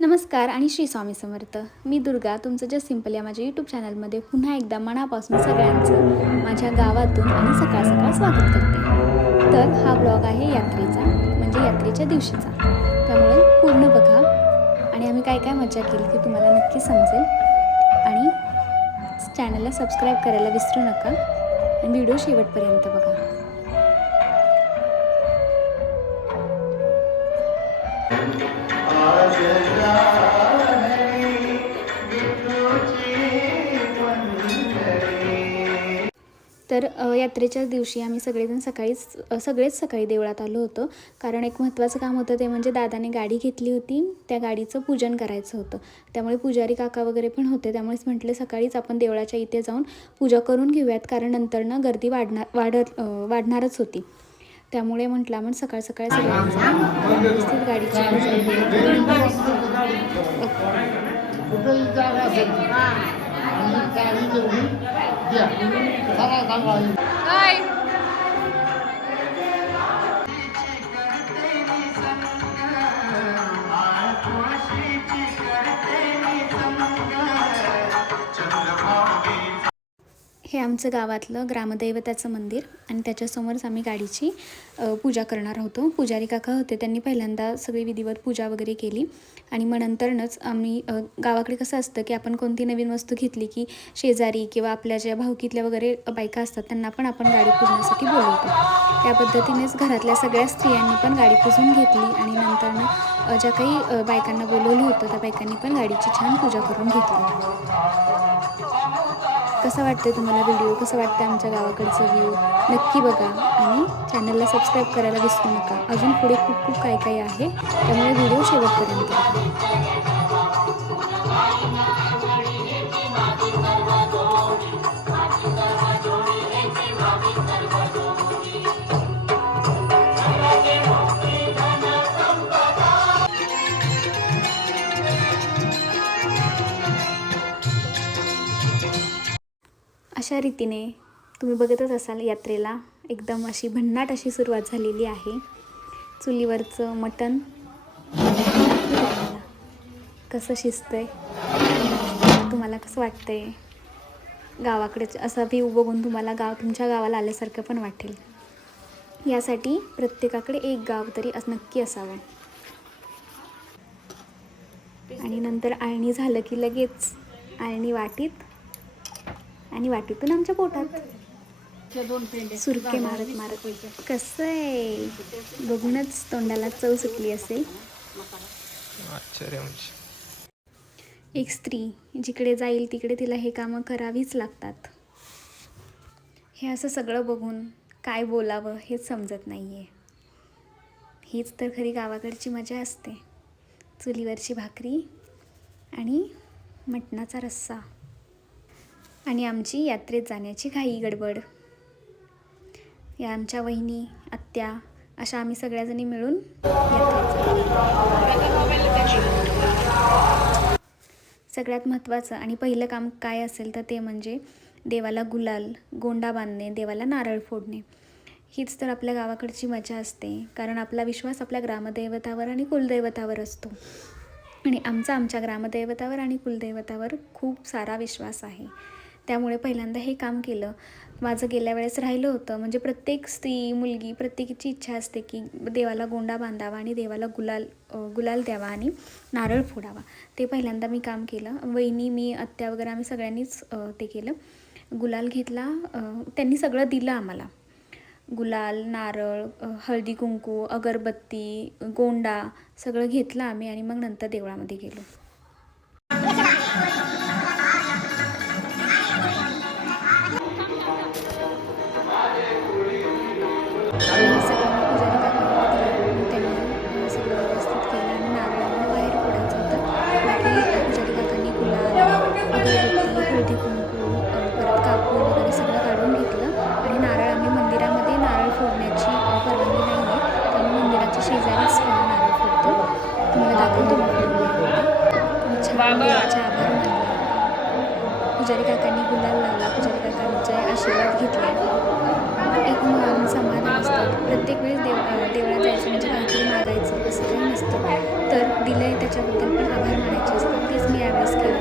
नमस्कार आणि श्री स्वामी समर्थ. मी दुर्गा तुमचं जस्ट सिंपल या माझ्या यूट्यूब चॅनलमध्ये पुन्हा एकदा मनापासून सगळ्यांचं माझ्या गावातून आणि सकाळ सकाळ स्वागत करते. तर हा ब्लॉग आहे यात्रेचा, म्हणजे यात्रेच्या दिवशीचा. त्यामुळे पूर्ण बघा आणि आम्ही काय काय मजा केली ते तुम्हाला नक्की समजेल. आणि चॅनलला सबस्क्राईब करायला विसरू नका आणि व्हिडिओ शेवटपर्यंत बघा. तर यात्रेच्या दिवशी आम्ही सगळेच सकाळी देवळात आलो होतो. कारण एक महत्त्वाचं काम होतं, ते म्हणजे दादाने गाडी घेतली होती, त्या गाडीचं पूजन करायचं होतं. त्यामुळे पुजारी काका वगैरे पण होते. त्यामुळेच म्हटले सकाळीच आपण देवळाच्या इथे जाऊन पूजा करून घेऊयात, कारण नंतर गर्दी वाढणारच होती. त्यामुळे म्हटलं आपण सकाळ सगळ्यांनी व्यवस्थित गाडीची हे आमचं गावातलं ग्रामदैवताचं मंदिर आणि त्याच्यासमोरच आम्ही गाडीची पूजा करणार होतो. पुजारी काका होते, त्यांनी पहिल्यांदा सगळी विधिवत पूजा वगैरे केली आणि मग नंतरच आम्ही गावाकडे कसं असतं की आपण कोणती नवीन वस्तू घेतली की शेजारी किंवा आपल्या ज्या भाऊकीतल्या वगैरे बायका असतात त्यांना पण आपण गाडी पूजण्यासाठी बोलवतो. त्या पद्धतीनेच घरातल्या सगळ्या स्त्रियांनी पण गाडी पुजून घेतली आणि नंतरनं ज्या काही बायकांना बोलवलं होतं त्या बायकांनी पण गाडीची छान पूजा करून घेतली. कसं वाटतं तुम्हाला व्हिडिओ, कसं वाटतं आमच्या गावाकडचं व्ह्यू नक्की बघा आणि चॅनलला सबस्क्राईब करायला विसरू नका. अजून पुढे खूप काय काय आहे, त्यामुळे व्हिडिओ शेवटपर्यंत बघा. अशा रीतीने तुम्ही बघतच असाल यात्रेला एकदम अशी भन्नाट अशी सुरुवात झालेली आहे. चुलीवरचं मटण कसं शिजतंय, तुम्हाला कसं वाटतंय, गावाकडे असा व्ह्यू बघून तुम्हाला तुमच्या गावाला आल्यासारखं पण वाटेल. यासाठी प्रत्येकाकडे एक गाव तरी नक्की असावं. आणि नंतर आळणी झालं की लगेच आळणी वाटीत आणि वाटीतून आमच्या पोटात सुरके मारत कसं आहे बघूनच तोंडाला चव सुटली असेल. एक स्त्री जिकडे जाईल तिकडे तिला हे कामं करावीच लागतात. हे असं सगळं बघून काय बोलावं हेच समजत नाही आहे. हीच तर खरी गावाकडची मजा असते. चुलीवरची भाकरी आणि मटणाचा रस्सा आणि आमची यात्रेत जाण्याची घाई गडबड. या आमच्या वहिनी, आत्या अशा आम्ही सगळ्याजणी मिळून सगळ्यात महत्त्वाचं आणि पहिलं काम काय असेल तर ते म्हणजे देवाला गुलाल, गोंडा बांधणे, देवाला नारळ फोडणे. हीच तर आपल्या गावाकडची मजा असते, कारण आपला विश्वास आपल्या ग्रामदैवतावर आणि कुलदैवतावर असतो. आणि आमच्या ग्रामदैवतावर आणि कुलदैवतावर खूप सारा विश्वास आहे. त्यामुळे पहिल्यांदा हे काम केलं. माझं गेल्या वेळेस राहिलं होतं, म्हणजे प्रत्येक स्त्री, मुलगी प्रत्येकीची इच्छा असते की देवाला गोंडा बांधावा आणि देवाला गुलाल द्यावा आणि नारळ फोडावा. ते पहिल्यांदा मी काम केलं. वहिनी, मी, आत्या वगैरे आम्ही सगळ्यांनीच ते केलं. गुलाल घेतला, त्यांनी सगळं दिलं आम्हाला. गुलाल, नारळ, हळदी कुंकू, अगरबत्ती, गोंडा सगळं घेतलं आम्ही आणि मग नंतर देवळामध्ये गेलो. सगळ्यांना पुजारी काकांनी दिलं, त्यांनी सगळं व्यवस्थित केलं आणि नारळाला बाहेर फोडायचं होतं. बाकी पुजारी काकांनी गुलाल, अगरबत्ती, हळदी कुंकू, परत कापूर वगैरे सगळं काढून घेतलं आणि नारळ आम्ही मंदिरामध्ये नारळ फोडण्याची परवानगी नाही आहे, त्यामुळे मंदिराच्या शेजारीच नारळ फोडतो. तुम्हाला दाखवतो मी फोडून. छान देवाचे आभार मानले. पुजारी काकांनी गुलाल लावला, पुजारी काकांचे आशीर्वाद घेतले. एक मन समाधान असतं. प्रत्येक वेळेस देवळात जायचं म्हणजे काहीतरी मागायचं असं काही नसतं. तर दिलंय त्याच्याबद्दल पण आभार मानायचे असतात. तेच मी यावेळेस केलं.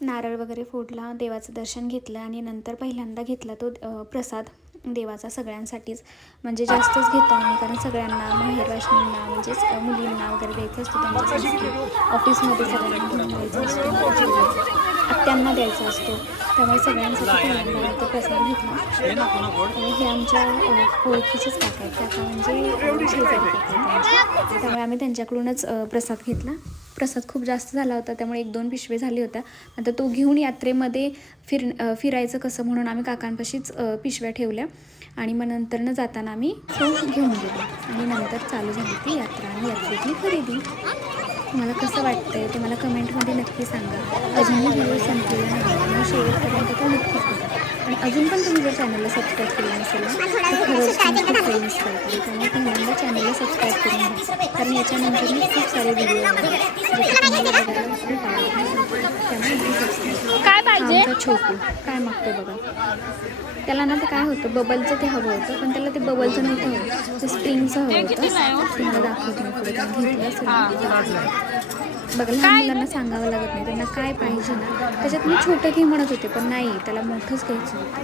नारळ वगैरे फोडला, देवाचं दर्शन घेतलं आणि नंतर पहिल्यांदा घेतला तो प्रसाद देवाचा सगळ्यांसाठीच. म्हणजे जास्तच घेतो आम्ही, कारण सगळ्यांना माहेरवाशिणींना म्हणजेच मुलींना वगैरे द्यायचं असतो त्यांच्यासाठी. ऑफिसमध्ये सगळ्यांना घेऊन द्यायचा असतो, आत्यांना द्यायचा असतो. त्यामुळे सगळ्यांसाठी पहिल्यांदा तो प्रसाद घेतला. हे आमच्या ओळखीचेच काका आहेत. काका म्हणजे शेजारी काका त्यांचे. त्यामुळे आम्ही त्यांच्याकडूनच प्रसाद घेतला. प्रसाद खूप जास्त झाला होता, त्यामुळे 1-2 पिशवे झाले होत्या. आता तो घेऊन यात्रेमध्ये फिरायचं कसं म्हणून आम्ही काकांपाशीच पिशव्या ठेवल्या आणि मग नंतरनं जाताना आम्ही तो घेऊन गेलो आणि नंतर चालू झाली ती यात्रा आणि यात्रेतली खरेदी. तुम्हाला कसं वाटतंय ते मला कमेंटमध्ये नक्की सांगा. अजूनही व्हिडिओ संपलेला नाही, त्यामुळे शेवटपर्यंत तो नक्कीच बघा. आणि अजून पण तुम्ही जर चॅनलला सबस्क्राईब केलं नसेल ना तर खरंच तुम्ही खूप काही मिस करताय. त्यामुळे पहिल्यांदा चॅनलला सबस्क्राईब करून घ्या, कारण याच्यानंतर मी खूप सारे व्हिडिओ येणार जे तुम्हाला बघायला खूप आवडतील. त्यामुळे सबस्क्राईब. काय पाहिजे? आमचा छोटू काय मागतो बघा. त्याला ना ते काय होतं, बबलचं ते हवं होतं, पण त्याला ते बबलचं नव्हतं हवं, ते स्प्रिंगचं हवं होतं. तुम्हाला दाखवतो मी पुढे घेतलं असेल बघा. लहान मुलांना सांगावं लागत नाही, त्यांना काय पाहिजे ना त्याच्यात मी छोटं घे म्हणत होते, पण नाही, त्याला मोठंच घ्यायचं होतं.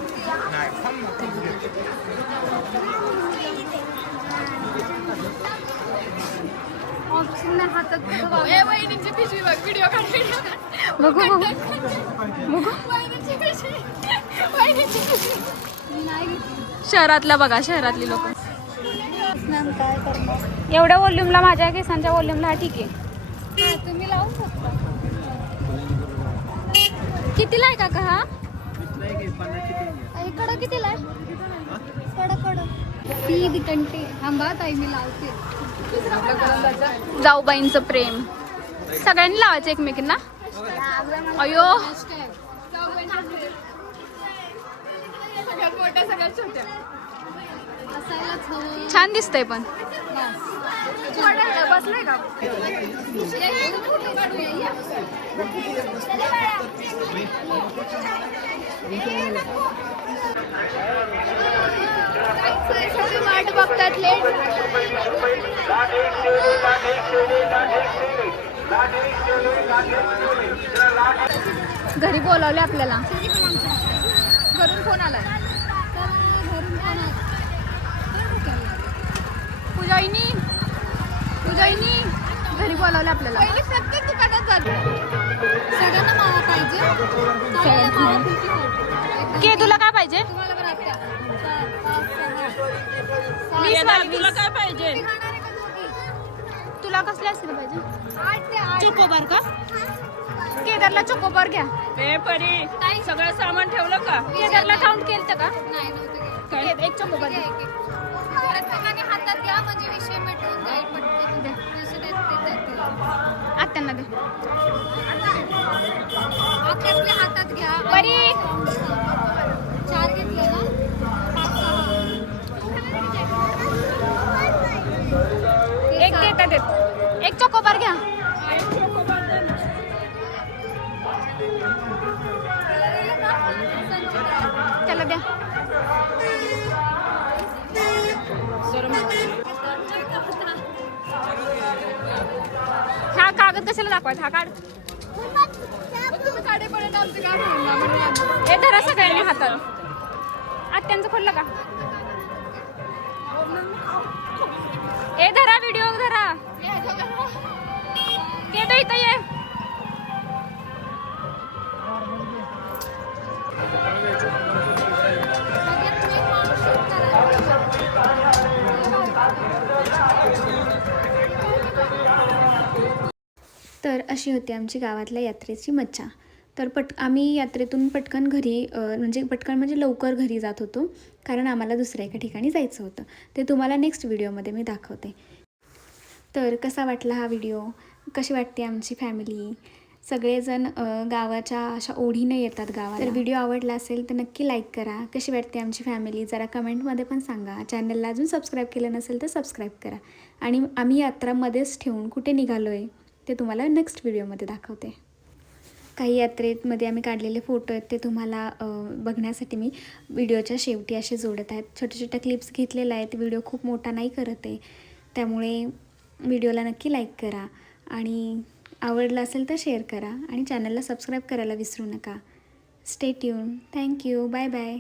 शहरातला बघा, शहरातली लोक एवढ्या व्हॉल्यूमला, माझ्या केसांच्या व्हॉल्यूमला ठीक आहे. तुम्ही लावू शकता. कितीला आहे काका हा? इकडं कितीला आहे? मी लावते. जाऊबाईंचं प्रेम सगळ्यांनी लावायचं एकमेकींना. अयो छान दिसतंय पण बसलंय का? वाट बघतात घरी बोलावले आपल्याला. घरून फोन आलाय. पूजाईनी घरी बोलावले आपल्याला. प्रत्येक दुकानात जाते. सगळ्यांना मावा पाहिजे. के तुला काय पाहिजे? तुला काय पाहिजे? तुला कसले असले पाहिजे? चोकोबार का? केदारला चोकोबार घ्या. परी सगळं सामान ठेवलं का? केदारला काउंट केलं का? नाही. एक चोकोबार हातात घ्या म्हणजे विषय मिटून जाईल. आत्यांना दे. हातात घ्या. परी 4 घेतले ना. एक देतात. एक चोकोबार घ्या. त्याला द्या. हा कागद कशाला दाखवायचा? हा काढ. हे धरा सगळ्यांनी हातात. आत्यांचं खोललं का? हे धरा, व्हिडिओ धरा. के इथं ये. अशी होती आमची गावातल्या यात्रेची मज्जा. तर आम्ही यात्रेतून पटकन घरी म्हणजे लवकर घरी जात होतो, कारण आम्हाला दुसऱ्या एका ठिकाणी जायचं होतं. ते तुम्हाला नेक्स्ट व्हिडिओमध्ये मी दाखवते. तर कसा वाटला हा व्हिडिओ, कशी वाटते आमची फॅमिली, सगळेजण गावाच्या अशा ओढीने येतात गावाला. तर व्हिडिओ आवडला असेल तर नक्की लाईक करा. कशी वाटते आमची फॅमिली जरा कमेंटमध्ये पण सांगा. चॅनलला अजून सबस्क्राईब केलं नसेल तर सबस्क्राईब करा. आणि आम्ही यात्रामध्येच ठेवून कुठे निघालो आहे ते तुम्हाला नेक्स्ट व्हिडिओमध्ये दाखवते. काही यात्रेमध्ये आम्ही काढलेले फोटो आहेत ते तुम्हाला बघण्यासाठी मी व्हिडिओच्या शेवटी असे जोडत आहेत. छोट्या छोट्या क्लिप्स घेतलेल्या आहेत. व्हिडिओ खूप मोठा नाही करत आहे, त्यामुळे व्हिडिओला नक्की लाईक करा आणि आवडलं असेल तर शेअर करा आणि चॅनलला सबस्क्राईब करायला विसरू नका. Stay tune. Thank you. Bye bye.